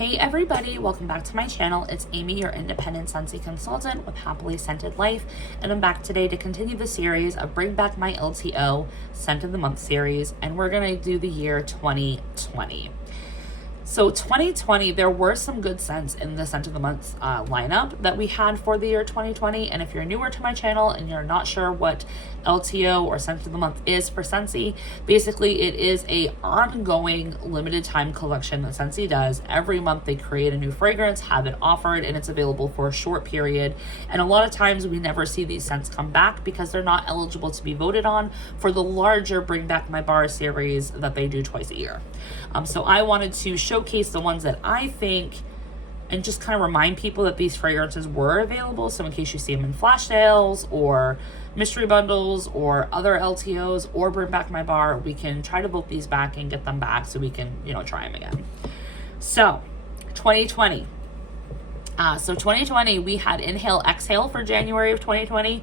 Hey everybody, welcome back to my channel. It's Amy, your independent Scentsy consultant with Happily Scented Life, and I'm back today to continue the series of Bring Back My LTO Scent of the Month series, and we're gonna do the year 2020. So 2020, there were some good scents in the Scent of the Month lineup that we had for the year 2020. And if you're newer to my channel and you're not sure what LTO or Scent of the Month is for Scentsy, basically it is a ongoing limited time collection that Scentsy does. Every month they create a new fragrance, have it offered, and it's available for a short period. And a lot of times we never see these scents come back because they're not eligible to be voted on for the larger Bring Back My Bar series that they do twice a year. So I wanted to showcase the ones that I think and just kind of remind people that these fragrances were available. So in case you see them in flash sales or mystery bundles or other LTOs or Bring Back My Bar, we can try to vote these back and get them back so we can, try them again. So 2020. So 2020, we had Inhale Exhale for January of 2020.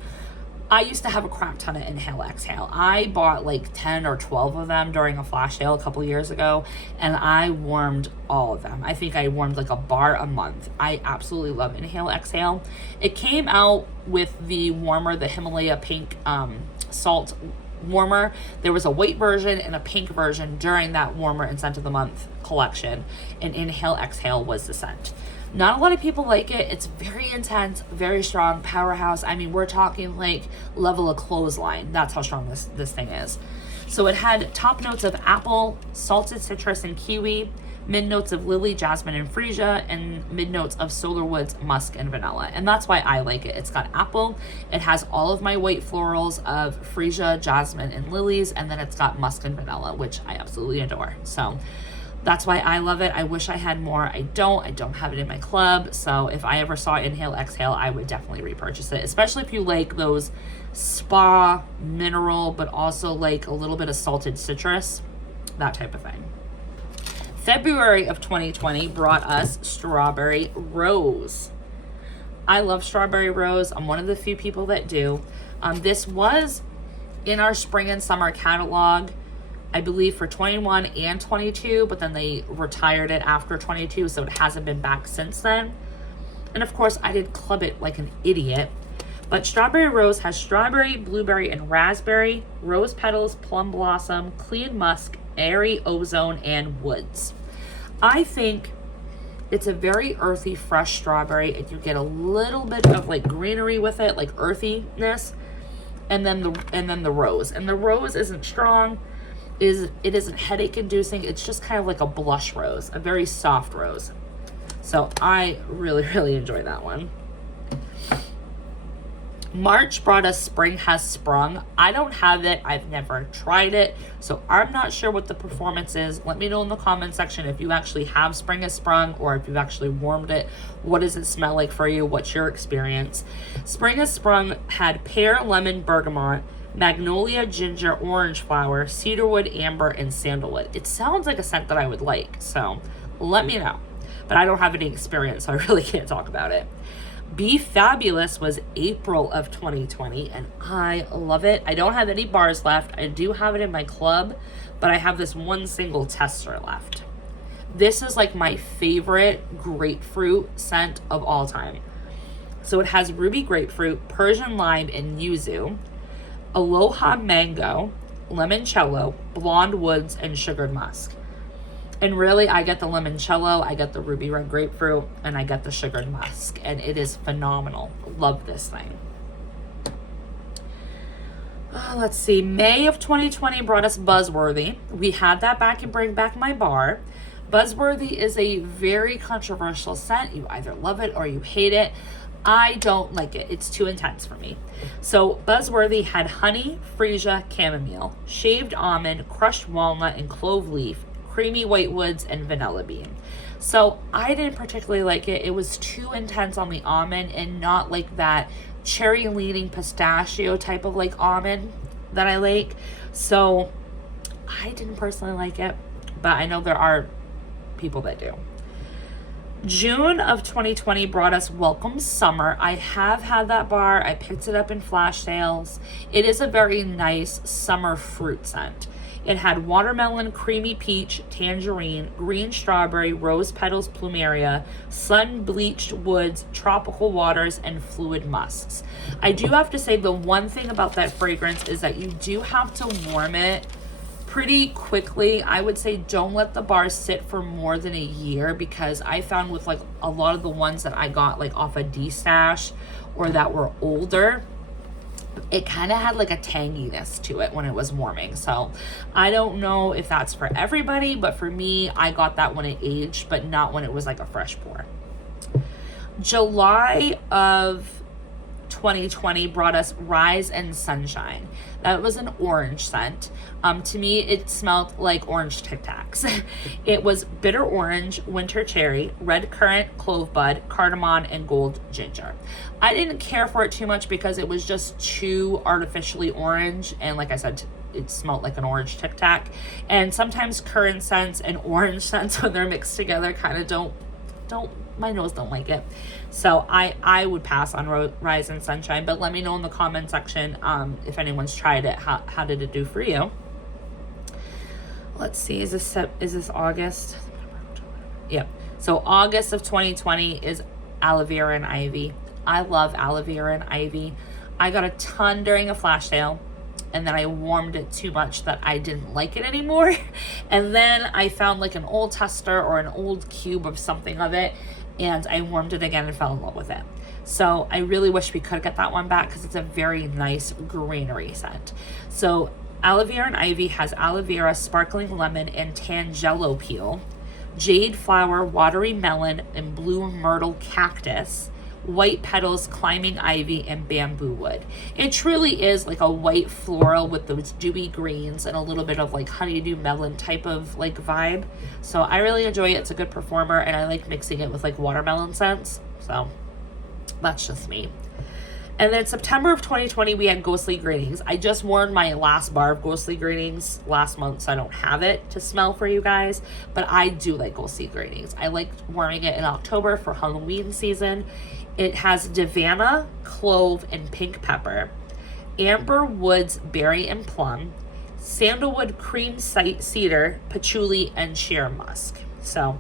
I used to have a crap ton of Inhale Exhale. I bought like 10 or 12 of them during a flash sale a couple years ago, and I warmed all of them. I think I warmed like a bar a month. I absolutely love Inhale Exhale. It came out with the warmer, the Himalaya Pink Salt warmer. There was a white version and a pink version during that warmer and Scent of the Month collection, and Inhale Exhale was the scent. Not a lot of people like it. It's very intense, very strong, powerhouse. I mean, we're talking like level of clothesline. That's how strong this thing is. So it had top notes of apple, salted citrus and kiwi, mid notes of lily, jasmine and freesia, and mid notes of solar woods, musk and vanilla. And that's why I like it. It's got apple. It has all of my white florals of freesia, jasmine and lilies, and then it's got musk and vanilla, which I absolutely adore. So that's why I love it. I wish I had more. I don't have it in my club. So if I ever saw Inhale Exhale, I would definitely repurchase it, especially if you like those spa mineral, but also like a little bit of salted citrus, that type of thing. February of 2020 brought us Strawberry Rose. I love Strawberry Rose. I'm one of the few people that do. This was in our spring and summer catalog, I believe for 21 and 22, but then they retired it after 22, so it hasn't been back since then. And of course, I did club it like an idiot. But Strawberry Rose has strawberry, blueberry, and raspberry, rose petals, plum blossom, clean musk, airy ozone, and woods. I think it's a very earthy, fresh strawberry, and you get a little bit of like greenery with it, like earthiness, and then the rose. And the rose isn't strong. It isn't headache inducing. It's just kind of like a blush rose, a very soft rose. So I really enjoy that one. March brought us Spring Has Sprung. I don't have it. I've never tried it, so I'm not sure what the performance is. Let me know in the comment section if you actually have Spring Has Sprung or if you've actually warmed it. What does it smell like for you? What's your experience? Spring Has Sprung had pear, lemon, bergamot, magnolia, ginger, orange flower, cedarwood, amber, and sandalwood. It sounds like a scent that I would like, so let me know. But I don't have any experience, so I really can't talk about it. Be Fabulous was April of 2020, and I love it. I don't have any bars left. I do have it in my club, but I have this one single tester left. This is like my favorite grapefruit scent of all time. So it has ruby grapefruit, Persian lime, and yuzu, aloha mango, limoncello, blonde woods, and sugared musk. And really, I get the limoncello, I get the ruby red grapefruit, and I get the sugared musk, and it is phenomenal. Love this thing. Let's see, May of 2020 brought us Buzzworthy. We had that back in Bring Back My Bar. Buzzworthy is a very controversial scent. You either love it or you hate it. I don't like it. It's too intense for me. So Buzzworthy had honey, freesia, chamomile, shaved almond, crushed walnut, and clove leaf, creamy white woods, and vanilla bean. So I didn't particularly like it. It was too intense on the almond and not like that cherry leaning pistachio type of like almond that I like. So I didn't personally like it, but I know there are people that do. June of 2020 brought us Welcome Summer. I have had that bar. I picked it up in flash sales. It is a very nice summer fruit scent. It had watermelon, creamy peach, tangerine, green strawberry, rose petals plumeria, sun-bleached woods, tropical waters, and fluid musks. I do have to say the one thing about that fragrance is that you do have to warm it pretty quickly. I would say don't let the bar sit for more than a year, because I found with like a lot of the ones that I got like off a D-stash or that were older, it kind of had like a tanginess to it when it was warming. So I don't know if that's for everybody, but for me, I got that when it aged, but not when it was like a fresh pour. July of 2020 brought us Rise and Sunshine. That was an orange scent. To me, it smelled like orange Tic Tacs. It was bitter orange, winter cherry, red currant, clove bud, cardamom, and gold ginger. I didn't care for it too much because it was just too artificially orange, and like I said, it smelled like an orange Tic Tac. And sometimes currant scents and orange scents, when they're mixed together, kind of don't my nose don't like it. So I would pass on Rise and Sunshine, but let me know in the comment section if anyone's tried it. How did it do for you? Let's see, is this August? Yep. So August of 2020 is Aloe Vera and Ivy. I love Aloe Vera and Ivy. I got a ton during a flash sale, and then I warmed it too much that I didn't like it anymore. And then I found like an old tester or an old cube of something of it, and I warmed it again and fell in love with it. So I really wish we could get that one back because it's a very nice greenery scent. So Aloe Vera and Ivy has aloe vera, sparkling lemon, and tangelo peel, jade flower, watery melon, and blue myrtle cactus, white petals, climbing ivy, and bamboo wood. It truly is like a white floral with those dewy greens and a little bit of like honeydew melon type of like vibe. So I really enjoy it. It's a good performer, and I like mixing it with like watermelon scents. So that's just me. And then September of 2020, we had Ghostly Greetings. I just worn my last bar of Ghostly Greetings last month, so I don't have it to smell for you guys. But I do like Ghostly Greetings. I like wearing it in October for Halloween season. It has Davana, clove, and pink pepper, amber woods, berry and plum, sandalwood, cream cedar, patchouli, and sheer musk. So,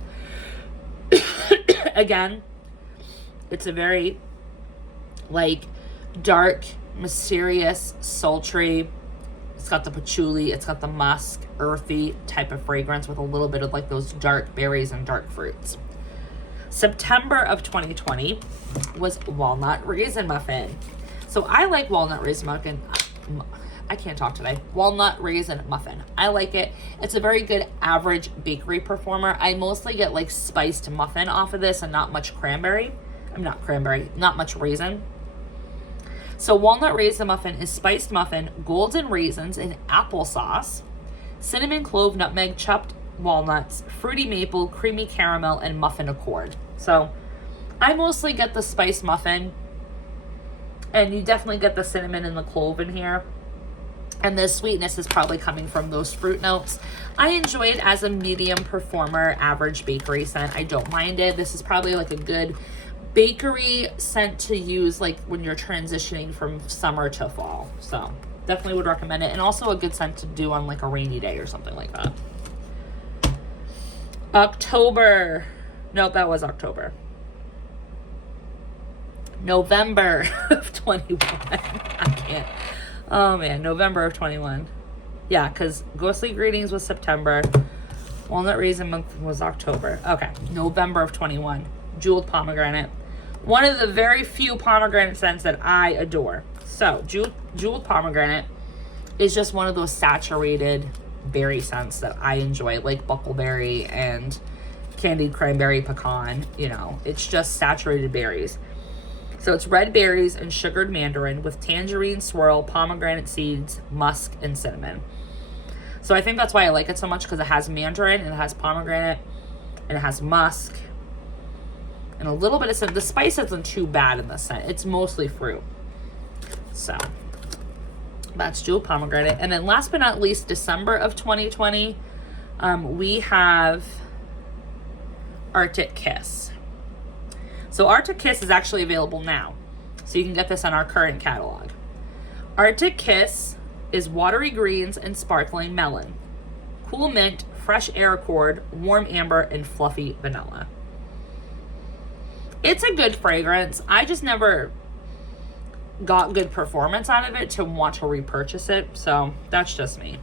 again, it's a very like dark, mysterious, sultry. It's got the patchouli, it's got the musk, earthy type of fragrance with a little bit of like those dark berries and dark fruits. September of 2020 was Walnut Raisin Muffin. So I like Walnut Raisin Muffin. I can't talk today. Walnut Raisin Muffin. I like it. It's a very good average bakery performer. I mostly get like spiced muffin off of this and not much cranberry. Not much raisin. So Walnut Raisin Muffin is spiced muffin, golden raisins in applesauce, cinnamon, clove, nutmeg, chopped walnuts, fruity maple, creamy caramel, and muffin accord. So I mostly get the spiced muffin, and you definitely get the cinnamon and the clove in here. And the sweetness is probably coming from those fruit notes. I enjoy it as a medium performer, average bakery scent. I don't mind it. This is probably like a good bakery scent to use like when you're transitioning from summer to fall. So definitely would recommend it. And also a good scent to do on like a rainy day or something like that. October. Nope, that was October. November of 21. I can't. Oh man, November of 21. Yeah, because Ghostly Greetings was September. Walnut Raisin Month was October. Okay, November of 21. Jeweled Pomegranate. One of the very few pomegranate scents that I adore. So, Jeweled Pomegranate is just one of those saturated berry scents that I enjoy, like buckleberry and candied cranberry pecan. You know, it's just saturated berries. So it's red berries and sugared mandarin with tangerine swirl, pomegranate seeds, musk, and cinnamon. So I think that's why I like it so much, because it has mandarin and it has pomegranate and it has musk and a little bit of cinnamon. The spice isn't too bad in the scent. It's mostly fruit. So that's Jeweled Pomegranate. And then last but not least, December of 2020, we have Arctic Kiss. So Arctic Kiss is actually available now. So you can get this on our current catalog. Arctic Kiss is watery greens and sparkling melon, cool mint, fresh air accord, warm amber, and fluffy vanilla. It's a good fragrance. I just never got good performance out of it to want to repurchase it. So that's just me.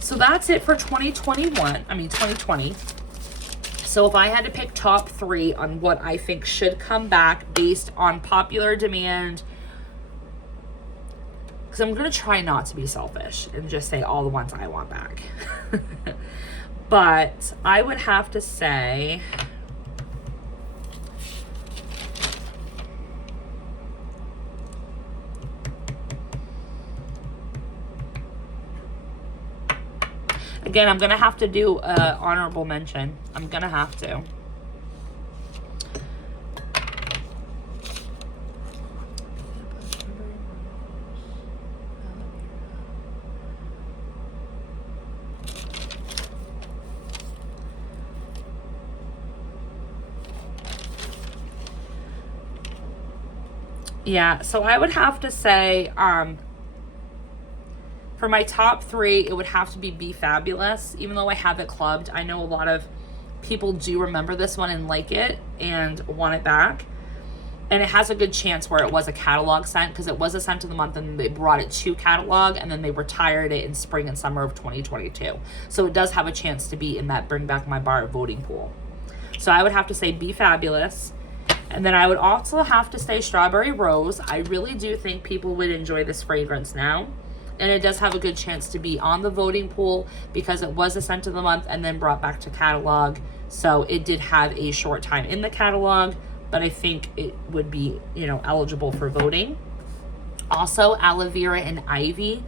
So that's it for 2020. So if I had to pick top 3 on what I think should come back based on popular demand, because I'm going to try not to be selfish and just say all the ones I want back. But I would have to say, again, I'm going to have to do an honorable mention. I'm going to have to. Yeah, so I would have to say, for my top 3, it would have to be Fabulous. Even though I have it clubbed, I know a lot of people do remember this one and like it and want it back. And it has a good chance where it was a catalog scent, because it was a scent of the month and they brought it to catalog and then they retired it in spring and summer of 2022. So it does have a chance to be in that Bring Back My Bar voting pool. So I would have to say Be Fabulous. And then I would also have to say Strawberry Rose. I really do think people would enjoy this fragrance now. And it does have a good chance to be on the voting pool because it was a scent of the month and then brought back to catalog. So it did have a short time in the catalog, but I think it would be, eligible for voting. Also, Aloe Vera and Ivy.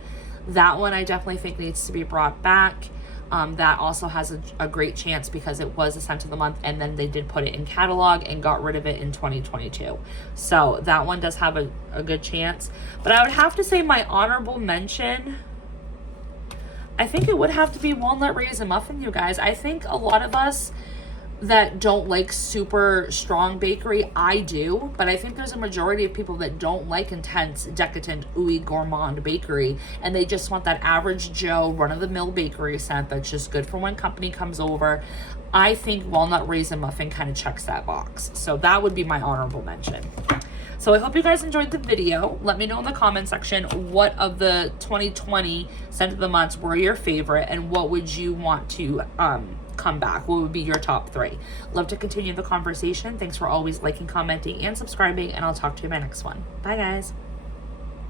That one I definitely think needs to be brought back. That also has a great chance because it was a scent of the month and then they did put it in catalog and got rid of it in 2022. So that one does have a good chance. But I would have to say my honorable mention, I think it would have to be Walnut, Raisin, Muffin, you guys. I think a lot of us that don't like super strong bakery, I do, but I think there's a majority of people that don't like intense, decadent, ooey, gourmand bakery, and they just want that average Joe, run-of-the-mill bakery scent that's just good for when company comes over. I think Walnut, Raisin, Muffin kind of checks that box. So that would be my honorable mention. So I hope you guys enjoyed the video. Let me know in the comment section what of the 2020 scent of the months were your favorite and what would you want to come back. What would be your top 3? Love to continue the conversation. Thanks for always liking, commenting, and subscribing, and I'll talk to you in my next one. Bye, guys.